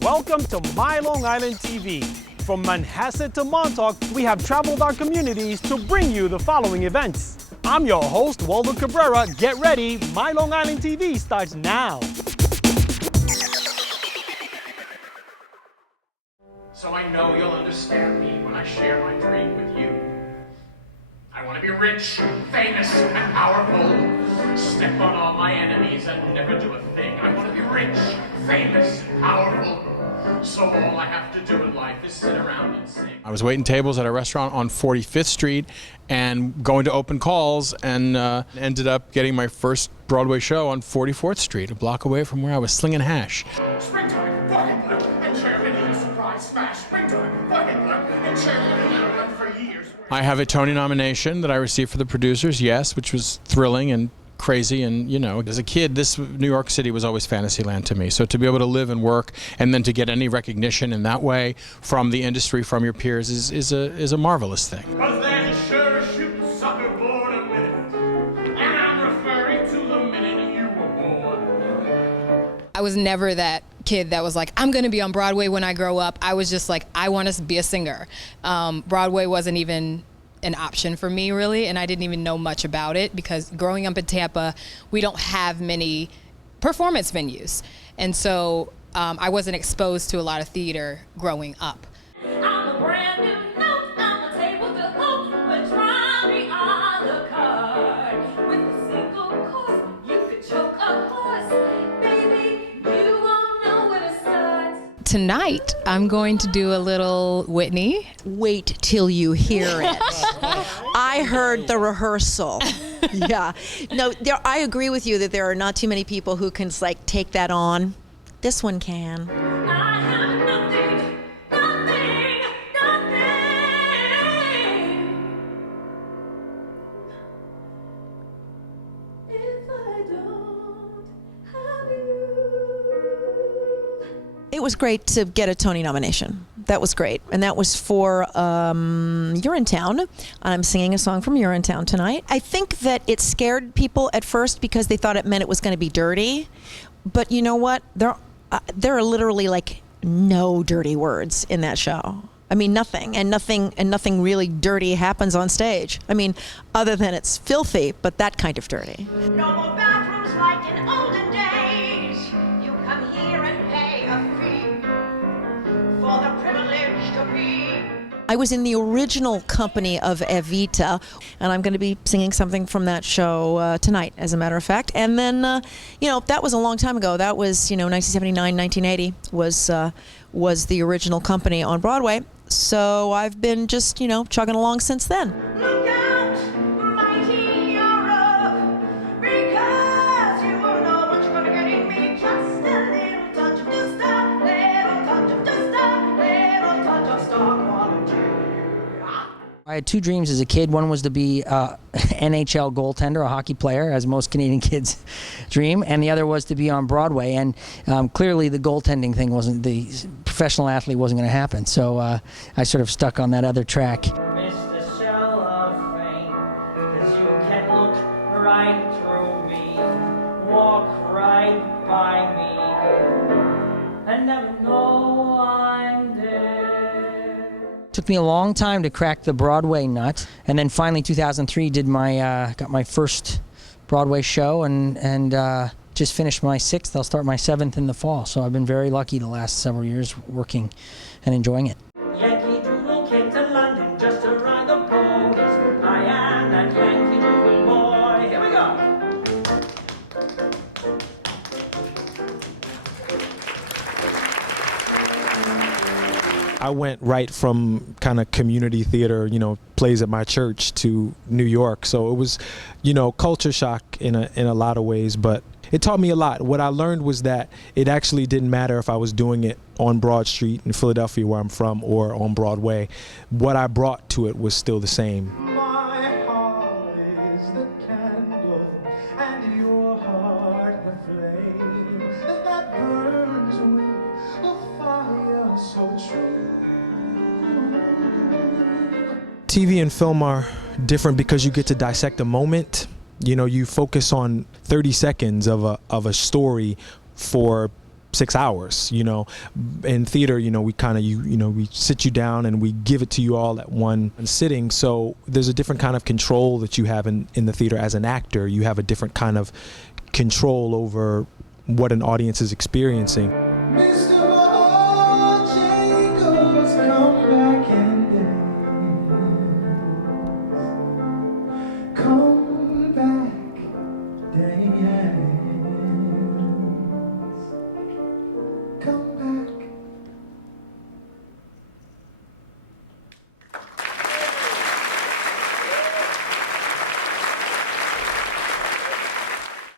Welcome to My Long Island TV. From Manhasset to Montauk, we have traveled our communities to bring you the following events. I'm your host, Waldo Cabrera. Get ready, My Long Island TV starts now. So I know you'll understand me when I share my dream with you. I want to be rich, famous, and powerful. Step on all my enemies and never do a thing. I want to be rich, famous, and powerful. So all I have to do in life is sit around and sing. I was waiting tables at a restaurant on 45th Street and going to open calls, and ended up getting my first Broadway show on 44th Street, a block away from where I was slinging hash. Springtime, fucking blood, and cheerleading, a surprise smash. Springtime, fucking blood, and cheerleading, for years. I have a Tony nomination that I received for the producers, yes, which was thrilling and crazy, and you know, as a kid, this New York City was always Fantasyland to me. So to be able to live and work, and then to get any recognition in that way from the industry, from your peers, is a marvelous thing. 'Cause there's a sure shooting sucker born a minute, and I'm referring to the minute you were born. I was never that kid that was like, I'm going to be on Broadway when I grow up. I was just like, I want to be a singer. Broadway wasn't even an option for me, really, and I didn't even know much about it because growing up in Tampa, we don't have many performance venues, and so I wasn't exposed to a lot of theater growing up. I'm a brand new note on the table to hope, but try me on the card. With a single course, you could choke a horse. Baby, you won't know where to start. Tonight, I'm going to do a little Whitney. Wait till you hear it. I heard the rehearsal. Yeah. No, I agree with you that there are not too many people who can like take that on. This one can. I have nothing, nothing, nothing. If I don't have you. It was great to get a Tony nomination. That was great. And that was for Urinetown. I'm singing a song from Urinetown tonight. I think that it scared people at first because they thought it meant it was going to be dirty. But you know what? There are literally like no dirty words in that show. I mean, nothing really dirty happens on stage. I mean, other than it's filthy, but that kind of dirty. No more bathrooms like in olden days. You come here and pay a fee for the privilege to be. I was in the original company of Evita, and I'm going to be singing something from that show tonight, as a matter of fact. And then, you know, that was a long time ago. That was, you know, 1979, 1980 was the original company on Broadway. So I've been just, you know, chugging along since then. Look out, mighty Europe, because you won't know what you're gonna get in me. Just a little touch of dust, little touch of dust, little touch of star quality. I had two dreams as a kid. One was to be NHL goaltender, a hockey player, as most Canadian kids dream, and the other was to be on Broadway. And clearly the goaltending thing wasn't, the professional athlete wasn't going to happen. So I sort of stuck on that other track. Mr. Shell of Fame, 'cause you can look right through me, walk right by me, and never know I'm there. Took me a long time to crack the Broadway nut, and then finally 2003 did got my first Broadway show, and just finished my 6th. I'll start my 7th in the fall. So I've been very lucky the last several years working and enjoying it. Yankee Doodle came to London just to ride the ponies. I am that Yankee Doodle boy. Here we go. I went right from kind of community theater, you know, plays at my church to New York. So it was, you know, culture shock in a lot of ways, but it taught me a lot. What I learned was that it actually didn't matter if I was doing it on Broad Street in Philadelphia, where I'm from, or on Broadway. What I brought to it was still the same. My heart is the candle, and your heart the flame that burns with a fire so true. TV and film are different because you get to dissect a moment You focus on 30 seconds of a story for 6 hours. In theater, we kind of we sit you down and we give it to you all at one sitting. So there's a different kind of control that you have in the theater as an actor. You have a different kind of control over what an audience is experiencing. Mr. Jacobs,